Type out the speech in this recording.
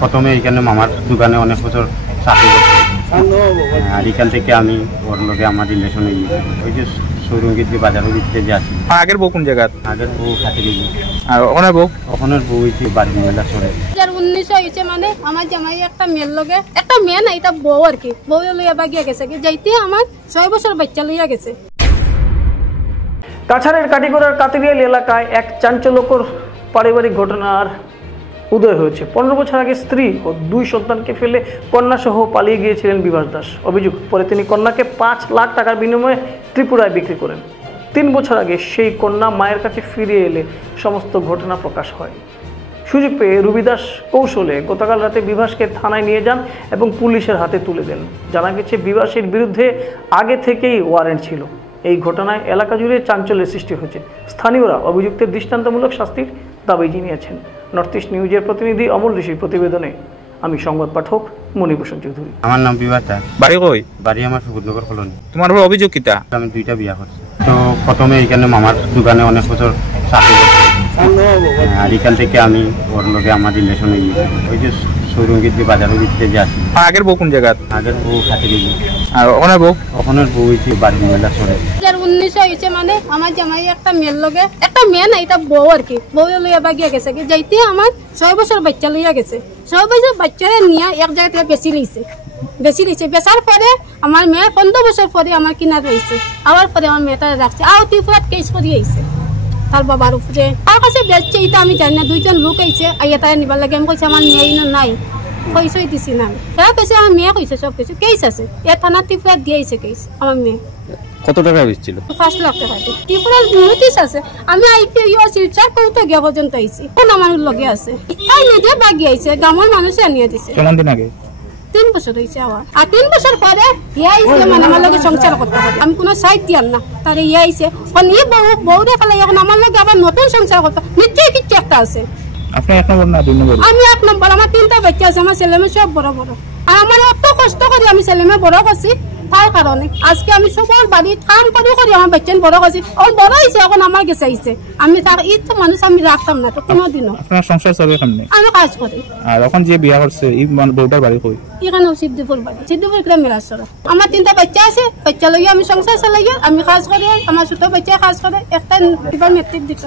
প্রথমে এখানে মামার দোকানে অনেক বছর চাকরি করছি, আর এখান থেকে আমি ওর লগে আমার রিলেশন হয়ে গেছি। ওই যে সৌরঙ্গীত বাজারের ভিতরে যে আছি। আগের বউ কোন জায়গা? আগের বউ খাতে গেছি, আর ওখানে বউ? ওখানের বউ হয়েছে বাড়ির মেলা চলে। 2019 হয়েছে মানে আমার জামাই একটা মেয়ের লগে, একটা মেয়ে না এটা বউ আর কি, বউ লইয়া বাগিয়া গেছে যাইতে আমার 6 বছর বাচ্চা লইয়া গেছে। কাছাড়ের কাটিগড়ার কাতিরিয়াল এলাকায় এক চাঞ্চল্যকর পারিবারিক ঘটনার উদয় হয়েছে। 15 বছর আগে স্ত্রী ও 2 সন্তানকে ফেলে কন্যাসহ পালিয়ে গিয়েছিলেন বিভাস দাস। অভিযোগ, পরে তিনি কন্যাকে 5 লাখ টাকার বিনিময়ে ত্রিপুরায় বিক্রি করেন। 3 বছর আগে সেই কন্যা মায়ের কাছে ফিরে এলে সমস্ত ঘটনা প্রকাশ হয়। সুযোগ পেয়ে রুবিদাস কৌশলে গতকাল রাতে বিভাসকে থানায় নিয়ে যান এবং পুলিশের হাতে তুলে দেন। জানা গেছে বিভাসের বিরুদ্ধে আগে থেকেই ওয়ারেন্ট ছিল। এই ঘটনায় এলাকা জুড়ে চাঞ্চল্যের সৃষ্টি হয়েছে। স্থানীয়রা অভিযুক্তের দৃষ্টান্তমূলক শাস্তির দাবি জানিয়েছেন। নর্থ ইস্ট নিউজের প্রতিনিধি অমল ঋষির প্রতিবেদনে আমি সংবাদ পাঠক মণিভূষণ চৌধুরী। আমার নাম বিভাস দাস। বাড়ি কই? বাড়ি আমার সুকুরনগর কলোনি। তোমার উপর অভিযোগ কিতা? আমি 2টা বিয়া করছি। তো প্রথমে এখানে মামার দোকানে অনেক বছর চাকরি করছি, আর এখান থেকে আমি ওর লগে আমার রিলেশন হয়ে গেছি। ওই যে সৌরঙ্গীত বাজারের ভিতরে যে আছি। আগের বউ কোন জায়গা? আগের বউ খাতে গেছি, আর ওখানে বউ? ওখানের বউ হয়েছে বাড়ির মেলা চলে। 2019 হয়েছে মানে আমার জামাই একটা মেয়ের লগে, একটা মেয়ে না এটা বউ আর কি, বউ লইয়া বাগিয়া গেছে যাইতে আমার 6 বছর বাচ্চা লইয়া গেছে। 6 বছর বাচ্চারে নিয়ে এক জায়গা থেকে বেশি নিয়েছে। বেচার পরে আমার মেয়ে 15 বছর পরে আমার কিনা রয়েছে। আবার পরে আমার মেয়েটা রাখছে, আর ত্রিপুরাত কেস করিয়ে আইছে তার বাবার উপরে। তার কাছে বেচছে এটা আমি জানি না। 2জন লোক আইছে আইয়া তাই নিবার লাগে। আমি কইছি আমার মেয়ে নাই, পয়সাই দিছি না। তারা কইছে আমার মেয়ে কইছে সব কিছু কেস আছে, এ থানা ত্রিপুরা দিয়েছে কেস। আমার মেয়ে কত টাকা হয়েছিল? 5 লাখ টাকা ত্রিপুরার নোটিশ আছে। আমি আইতে শিলচর করতে গিয়া পর্যন্ত আইছি, কোন আমার লগে আছে। তাই নিজে বাগি আইছে, গ্রামের মানুষে আনিয়ে দিছে। কেমন দিন আগে? 3 বছর হয়েছে আমার। আর 3 বছর পরে আইসে মানে আমার লগে সংসার করতে হবে। আমি কোনো সাইড দিয়াম না, তারে আইসে বউ দেখালে এখন আমার লগে আবার নতুন সংসার করতে নিশ্চয়ই কিছু একটা আছে। আপনি 1 নম্বর না 2 নম্বর? আমি 1 নম্বর। আমার 3টা বাচ্চা আছে, আমার ছেলে মেয়ে সব বড় বড়। আর আমার এত কষ্ট করে আমি ছেলে মেয়ে বড় করছি, তার কারণে আজকে আমি সবার বাড়ি কাম করে আমার বাচ্চা বড় করছি। ও বড় হয়েছে, এখন আমার কাছে আইছে। আমি তার এই তো মানুষ আমি রাখতাম না তো কোনোদিনও। আপনার সংসার চলে কেমনে? আমি কাজ করি। আর এখন যে বিয়া করছে এই বউটার বাড়ি কই? এখানে সিদ্ধিপুর বাড়ি, সিদ্ধিপুর গ্রাম মেলাসরা। আমার 3টা বাচ্চা আছে, বাচ্চা লইয়া আমি সংসার চালাই। আমি কাজ করি, আমার ছোট বাচ্চা কাজ করে, একটা এবার মেট্রিক দিত।